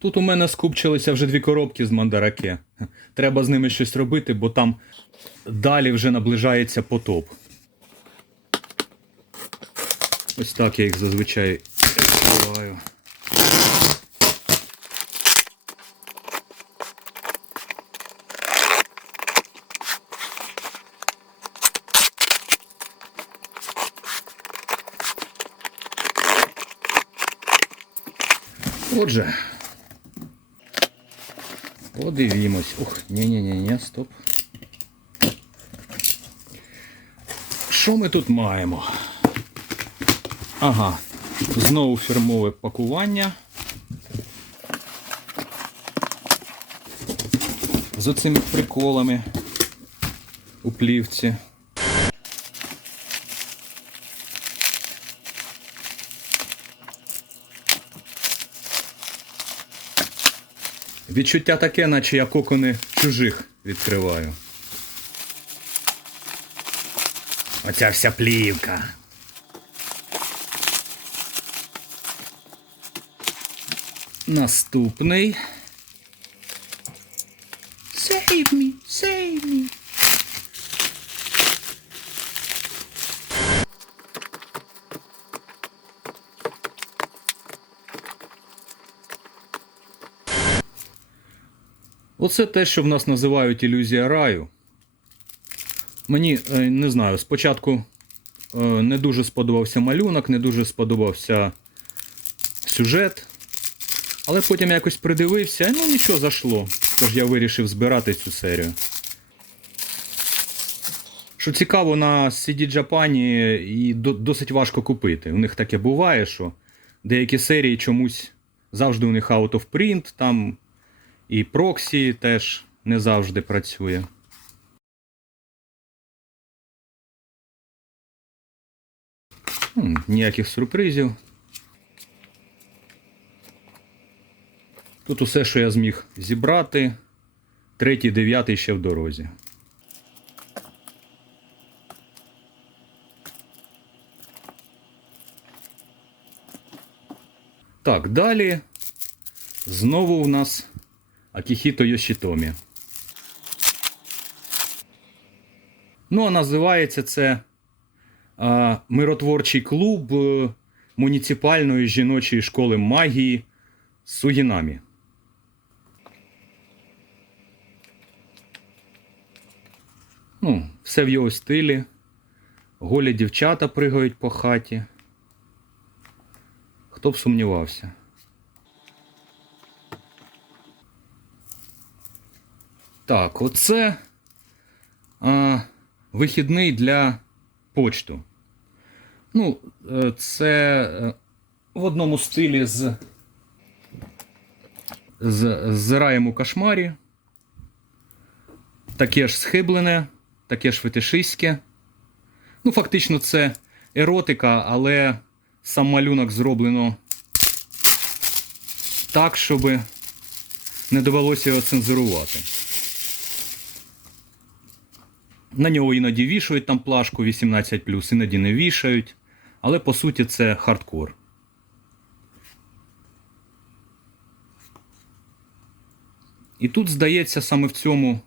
Тут у мене скупчилися вже дві коробки з мандараке. Треба з ними щось робити, бо там далі вже наближається потоп. Ось так я їх зазвичай відкриваю. Отже. Подивімось. Ух, ні-ні-ні, стоп. Що ми тут маємо? Ага, знову фірмове пакування. З оцими приколами у плівці. Відчуття таке, наче я кокони чужих відкриваю. Оця вся плівка. Наступний. Оце те, що в нас називають ілюзія раю. Мені е, не знаю, спочатку е, не дуже сподобався малюнок, не дуже сподобався сюжет. Але потім якось придивився, ну нічого зайшло. Тож я вирішив збирати цю серію. Що цікаво, на CD Japan і досить важко купити. У них таке буває, що деякі серії чомусь завжди у них out of print, там і проксі теж не завжди працює. Ніяких сюрпризів. Тут усе, що я зміг зібрати. Третій, дев'ятий ще в дорозі. Так, далі. Знову у нас Акіхіто Йошітомі. Ну, а називається це а, Миротворчий клуб е, муніципальної жіночої школи магії Сугінамі. Ну, все в його стилі. Голі дівчата пригають по хаті. Хто б сумнівався. Так, оце а, вихідний для почту. Ну, е, це е, в одному стилі з, з, з раєм у кошмарі. Таке ж схиблене, таке ж фетишистське. Ну, фактично, це еротика, але сам малюнок зроблено так, щоб не довелося його цензурувати. На нього іноді вішають там плашку 18, іноді не вішають. Але по суті це хардкор. І тут, здається, саме в цьому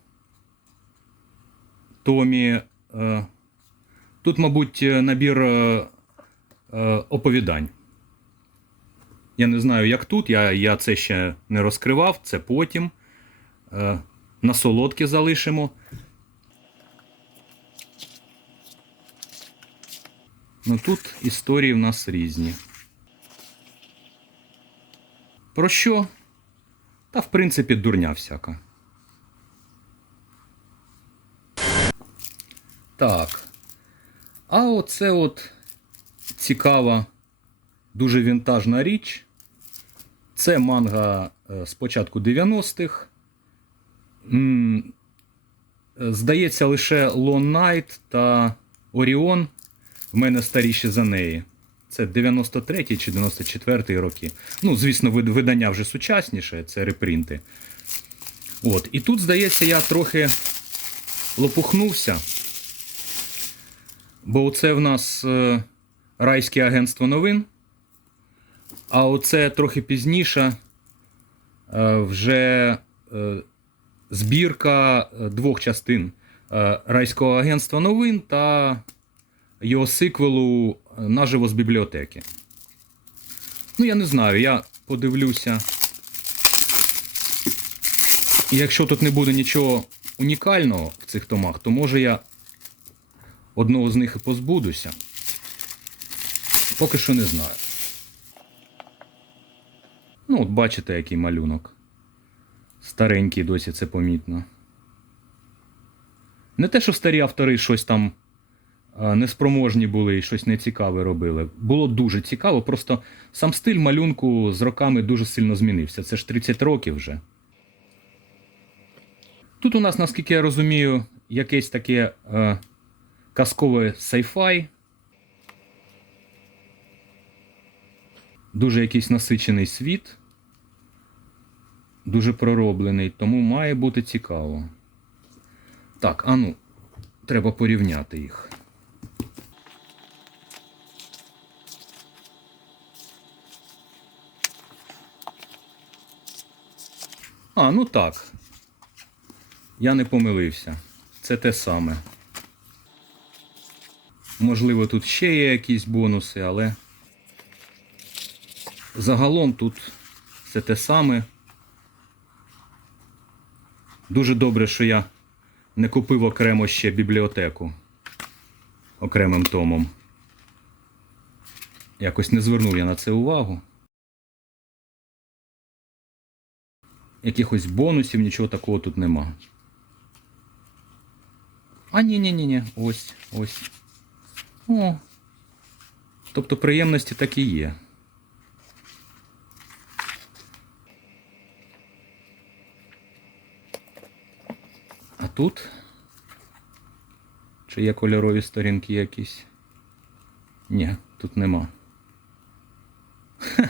томі. Е, тут, мабуть, набір е, е, оповідань. Я не знаю, як тут. Я, я це ще не розкривав, це потім. Е, залишимо. Ну тут історії в нас різні. Про що? Та, в принципі, дурня всяка. Так. А оце от цікава, дуже вінтажна річ. Це манга е, з початку 90-х. Е, Здається, лише Lone Knight та Оріон в мене старіші за неї. Це 93 чи 94 роки. Ну, звісно, видання вже сучасніше, це репринти. От. І тут, здається, я трохи лопухнувся. Бо це в нас е, райське агентство новин. А оце трохи пізніше е, вже е, збірка двох частин Райського агентства новин та його сиквелу е, Наживо з бібліотеки. Ну, я не знаю, я подивлюся. Якщо тут не буде нічого унікального в цих томах, то може я одного з них і позбудуся. Поки що не знаю. Ну, от бачите, який малюнок. Старенький досі це помітно. Не те, що старі автори щось там неспроможні були і щось нецікаве робили. Було дуже цікаво, просто сам стиль малюнку з роками дуже сильно змінився. Це ж 30 років вже. Тут у нас, наскільки я розумію, якесь таке е, казкове sci-fi. Дуже якийсь насичений світ. Дуже пророблений, тому має бути цікаво. Так, а ну, треба порівняти їх. А, ну так. Я не помилився. Це те саме. Можливо, тут ще є якісь бонуси, але загалом тут все те саме. Дуже добре, що я не купив окремо ще бібліотеку окремим томом. Якось не звернув я на це увагу. Якихось бонусів, нічого такого тут нема. А ні, ні, ось, ось. О. Тобто приємності такі є. А тут? Чи є кольорові сторінки якісь? Ні, тут нема.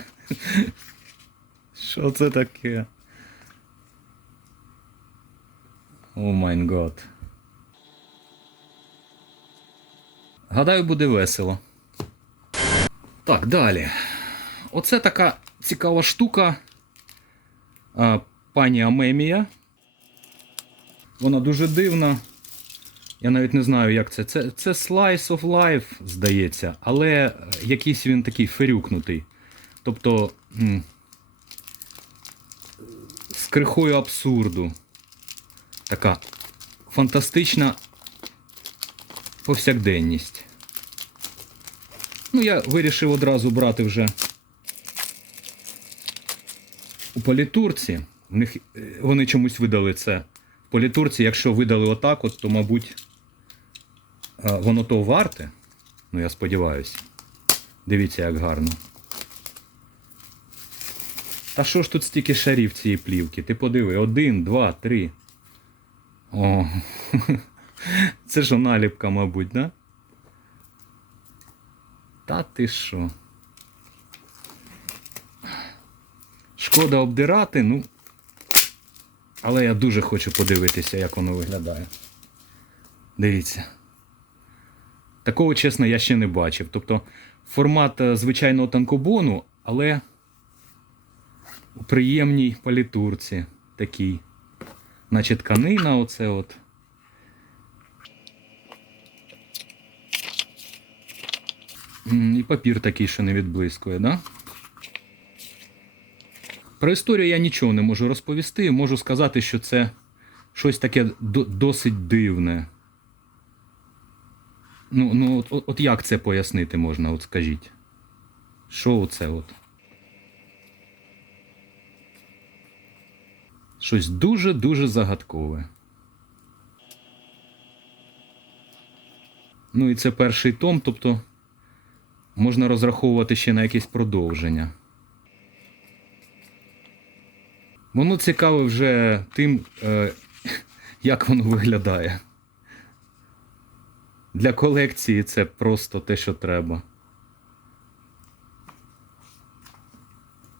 Що це таке? О майн год. Гадаю, буде весело. Так, далі. Оце така цікава штука. А, пані Амемія. Вона дуже дивна. Я навіть не знаю, як це. Це, це Slice of Life, здається, але якийсь він такий ферюкнутий. Тобто. з крихою абсурду. Така фантастична повсякденність. Ну, я вирішив одразу брати вже у політурці. В них е, вони чомусь видали це. В політурці, якщо видали отак, от, то, мабуть, е, воно то варте. Ну, я сподіваюся. Дивіться, як гарно. Та що ж тут стільки шарів цієї плівки? Ти подиви, один, два, три. О, це ж наліпка, мабуть, да? Та ти що? Шкода обдирати, ну. Але я дуже хочу подивитися, як воно виглядає. Дивіться. Такого, чесно, я ще не бачив. Тобто формат е, звичайного танкобону, але у приємній палітурці такій. Наче тканина, оце от. І папір такий, що не відблискує, да? Про історію я нічого не можу розповісти. Можу сказати, що це щось таке досить дивне. Ну, ну от, от як це пояснити можна, от скажіть? Що оце от? Щось дуже-дуже загадкове. Ну і це перший том, тобто можна розраховувати ще на якесь продовження. Воно цікаве вже тим, е, як воно виглядає. Для колекції це просто те, що треба.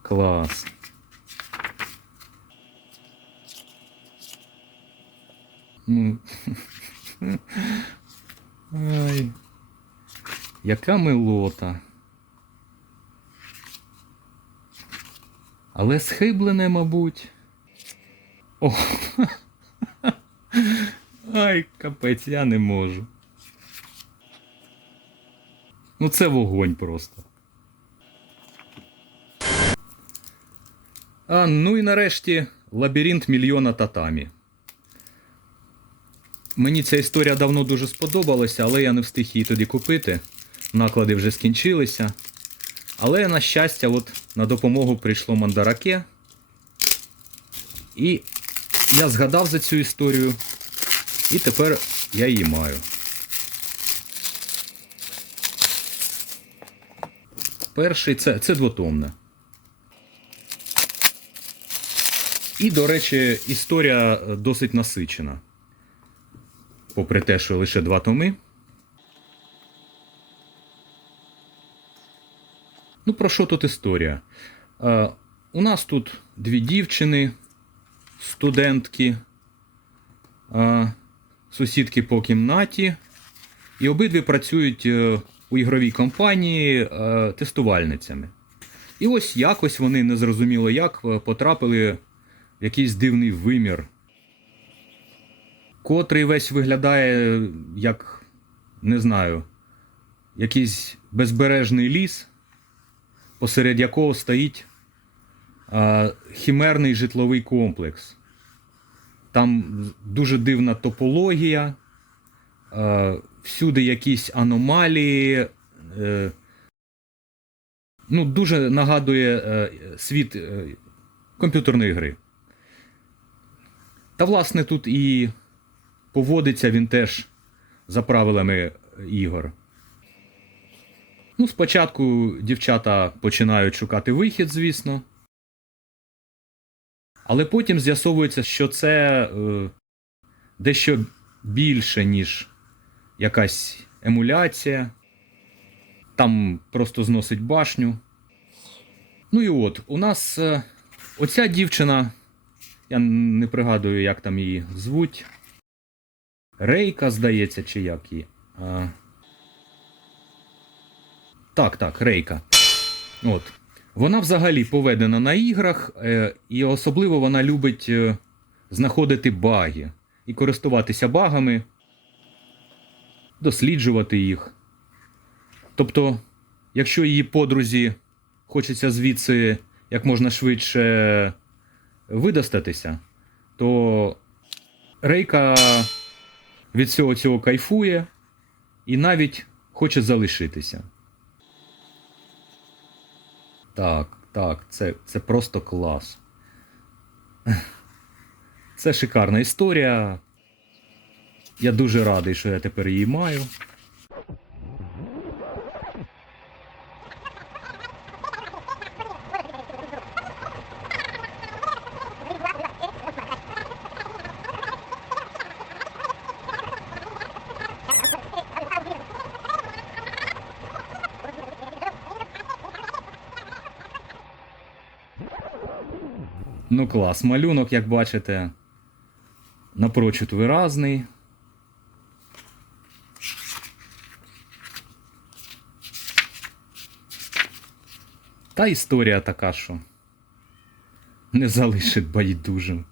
Клас. Ну. Ай. Яка милота. Але схиблене, мабуть. О. Ай, капець, я не можу. Ну це вогонь просто. А, ну і нарешті лабіринт мільйона татамі. Мені ця історія давно дуже сподобалася, але я не встиг її тоді купити. Наклади вже скінчилися. Але, на щастя, от на допомогу прийшло Мандараке. І я згадав за цю історію. І тепер я її маю. Перший це, це двотомне. І, до речі, історія досить насичена. Попри те, що лише два томи. Ну, про що тут історія? Е, у нас тут дві дівчини, студентки, е, сусідки по кімнаті, і обидві працюють е, у ігровій компанії е, тестувальницями. І ось якось вони незрозуміло як е, потрапили в якийсь дивний вимір, котрий весь виглядає як, не знаю, якийсь безбережний ліс, посеред якого стоїть а, хімерний житловий комплекс. Там дуже дивна топологія, а, всюди якісь аномалії. Е, ну, дуже нагадує е, світ е, комп'ютерної гри. Та, власне, тут і поводиться він теж за правилами ігор. Ну, спочатку дівчата починають шукати вихід, звісно. Але потім з'ясовується, що це е, дещо більше, ніж якась емуляція. Там просто зносить башню. Ну і от, у нас е, оця дівчина, я не пригадую, як там її звуть. Рейка, здається, чи як її. А... Так, так, Рейка. От. Вона взагалі поведена на іграх, е, і особливо вона любить е, знаходити баги і користуватися багами, досліджувати їх. Тобто, якщо її подрузі хочеться звідси як можна швидше видостатися, то Рейка від всього цього кайфує і навіть хоче залишитися. Так, так, це, це просто клас. Це шикарна історія. Я дуже радий, що я тепер її маю. Ну клас, малюнок, як бачите, напрочуд виразний. Та історія така, що не залишить байдужим.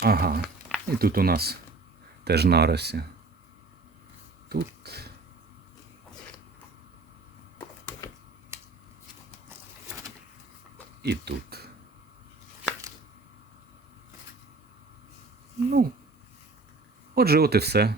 Ага, і тут у нас теж нариси. Тут. І тут. Ну. Отже, от і все.